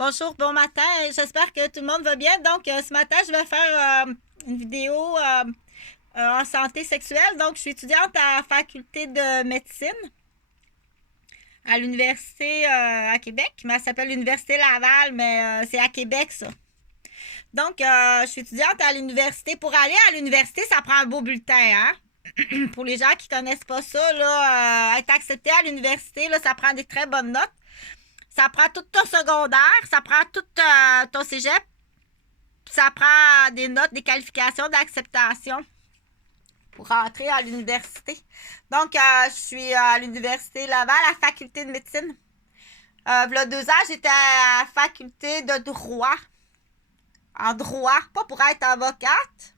Bonjour, bon matin. J'espère que tout le monde va bien. Donc, ce matin, je vais faire une vidéo en santé sexuelle. Donc, je suis étudiante à la faculté de médecine à l'université à Québec. Mais elle s'appelle l'Université Laval, mais c'est à Québec, ça. Donc, je suis étudiante à l'université. Pour aller à l'université, ça prend un beau bulletin, hein? Pour les gens qui connaissent pas ça, là, être accepté à l'université, là, ça prend des très bonnes notes. Ça prend tout ton secondaire, ça prend tout ton cégep, ça prend des notes, des qualifications d'acceptation pour rentrer à l'université. Donc, je suis à l'Université Laval, à la faculté de médecine. Il y a 2 ans, j'étais à la faculté de droit. En droit, pas pour être avocate,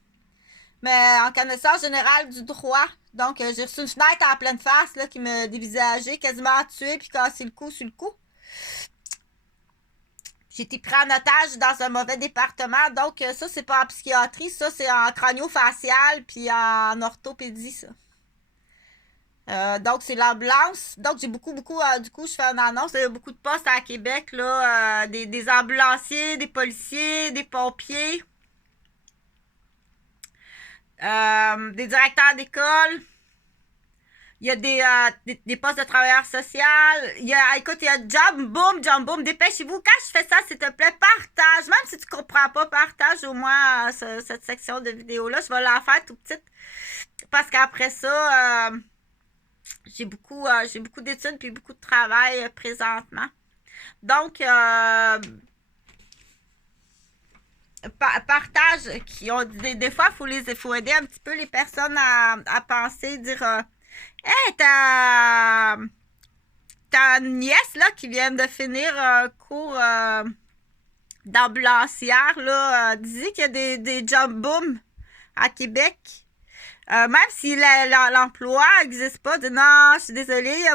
mais en connaissance générale du droit. Donc, j'ai reçu une fenêtre en pleine face là, qui me dévisageait, quasiment tué puis cassé le cou sur le cou. J'ai été pris en otage dans un mauvais département. Donc, ça, c'est pas en psychiatrie. Ça, c'est en cranio-facial puis en orthopédie, ça. Donc, c'est l'ambulance. Donc, j'ai beaucoup, du coup, je fais une annonce. Il y a beaucoup de postes à Québec, là. Des ambulanciers, des policiers, des pompiers, des directeurs d'école. Il y a des postes de travailleurs social. Écoute, il y a jump boom, dépêchez-vous. Quand je fais ça, s'il te plaît, partage. Même si tu comprends pas, partage au moins cette section de vidéo-là. Je vais la faire tout petite. Parce qu'après ça, j'ai beaucoup d'études puis beaucoup de travail présentement. Donc, partage qui ont des fois, il faut aider un petit peu les personnes à penser, dire hey, ta nièce là qui vient de finir un cours d'ambulancière là, dit qu'il y a des job boom à Québec. Même si l'emploi n'existe pas, non, je suis désolée,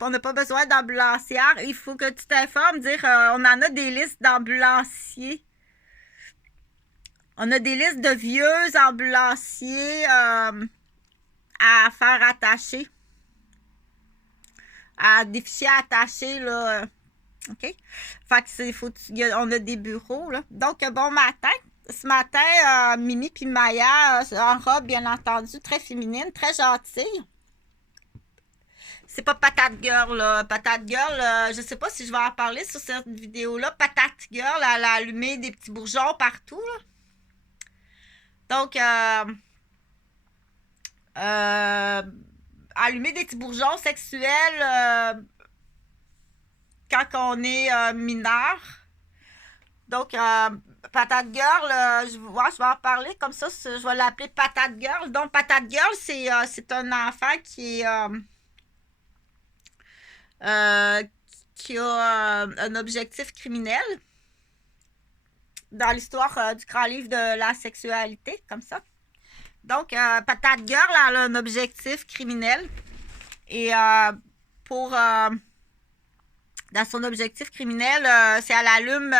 on n'a pas besoin d'ambulancière. Il faut que tu t'informes, dire on en a des listes d'ambulanciers. On a des listes de vieux ambulanciers à faire attacher. À des fichiers attachés, là. OK? Fait que on a des bureaux, là. Donc, bon matin. Ce matin, Mimi puis Maya, en robe, bien entendu, très féminine, très gentille. C'est pas Patate Girl, là. Patate Girl, je sais pas si je vais en parler sur cette vidéo-là. Patate Girl, elle a allumé des petits bourgeons partout, là. Donc, allumer des petits bourgeons sexuels quand on est mineur. Donc, Patate Girl, je vais en parler comme ça, je vais l'appeler Patate Girl. Donc, Patate Girl, c'est un enfant euh, qui a un objectif criminel dans l'histoire du grand livre de la sexualité, comme ça. Donc, Patate Girl, elle a un objectif criminel. Et pour dans son objectif criminel, c'est elle allume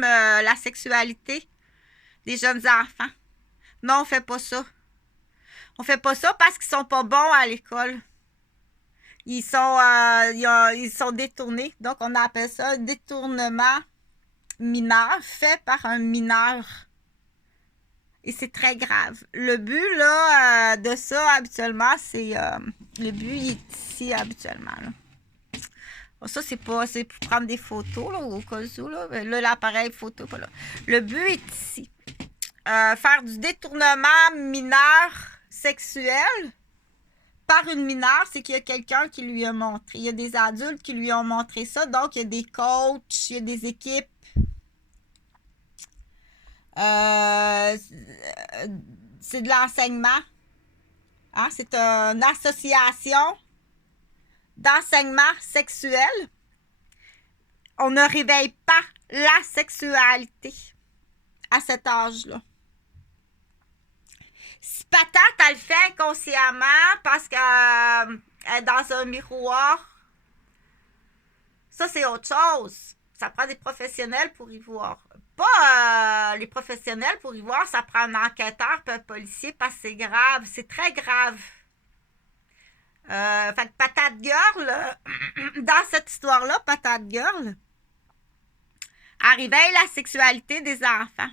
la sexualité des jeunes enfants. Non, on fait pas ça. On fait pas ça parce qu'ils sont pas bons à l'école. Ils sont détournés. Donc, on appelle ça un détournement mineur fait par un mineur. Et c'est très grave. Le but, là, de ça, habituellement, c'est... le but, il est ici, habituellement, là. Bon, ça, c'est pour prendre des photos, là, au cas où, là. Là, l'appareil photo, pas là. Le but est ici. Faire du détournement mineur sexuel par une mineure, c'est qu'il y a quelqu'un qui lui a montré. Il y a des adultes qui lui ont montré ça. Donc, il y a des coachs, il y a des équipes. C'est de l'enseignement. Hein? C'est une association d'enseignement sexuel. On ne réveille pas la sexualité à cet âge-là. Si Patate, elle le fait inconsciemment parce qu'elle est dans un miroir, ça, c'est autre chose. Ça prend des professionnels pour y voir. Pas les professionnels pour y voir, ça prend un enquêteur et un policier parce que c'est grave. C'est très grave. Fait que Patate Girl, dans cette histoire-là, Patate Girl, Elle réveille la sexualité des enfants.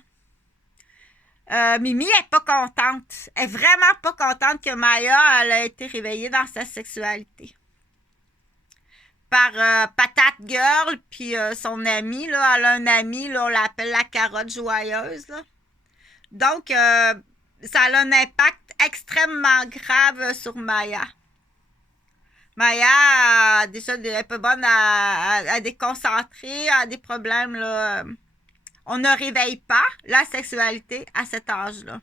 Mimi est pas contente. Elle est vraiment pas contente que Maya elle a été réveillée dans sa sexualité. Par Patate Girl, puis son amie, là, elle a un ami, là, on l'appelle la carotte joyeuse. Là. Donc, ça a un impact extrêmement grave sur Maya. Maya, déjà, elle est pas bonne à déconcentrer, à des problèmes, là. On ne réveille pas la sexualité à cet âge-là.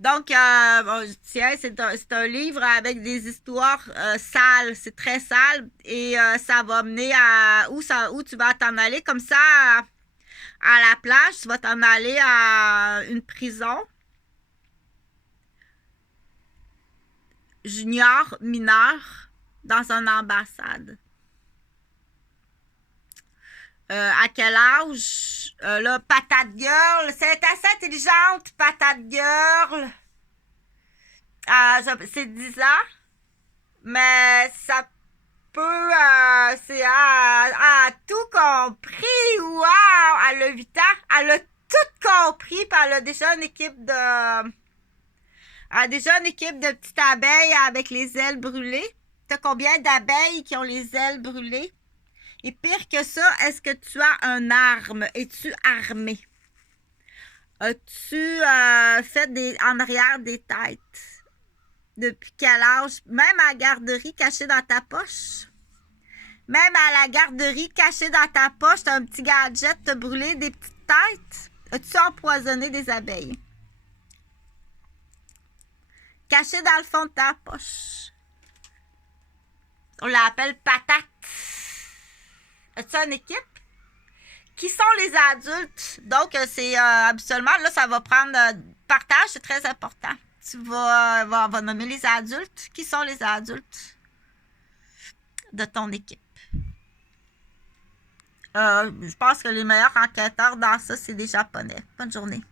Donc, tiens, c'est un livre avec des histoires sales. C'est très sale et ça va mener à où tu vas t'en aller. Comme ça, à la plage, tu vas t'en aller à une prison junior, mineur, dans une ambassade. À quel âge? Là, Patate Girl, c'est assez intelligente, Patate Girl. C'est 10 ans, mais ça peut, c'est tout compris. Wow! Elle a 8 ans, elle a tout compris, puis elle a déjà une équipe de... petites abeilles avec les ailes brûlées. T'as combien d'abeilles qui ont les ailes brûlées? Et pire que ça, est-ce que tu as une arme? Es-tu armé? As-tu fait en arrière des têtes? Depuis quel âge? Même à la garderie, cachée dans ta poche? Même à la garderie, cachée dans ta poche, t'as un petit gadget, t'as brûlé des petites têtes? As-tu empoisonné des abeilles? Caché dans le fond de ta poche. On l'appelle patate. As-tu une équipe? Qui sont les adultes? Donc, c'est habituellement, là, ça va prendre partage, c'est très important. Tu vas nommer les adultes. Qui sont les adultes de ton équipe? Je pense que les meilleurs enquêteurs dans ça, c'est les Japonais. Bonne journée.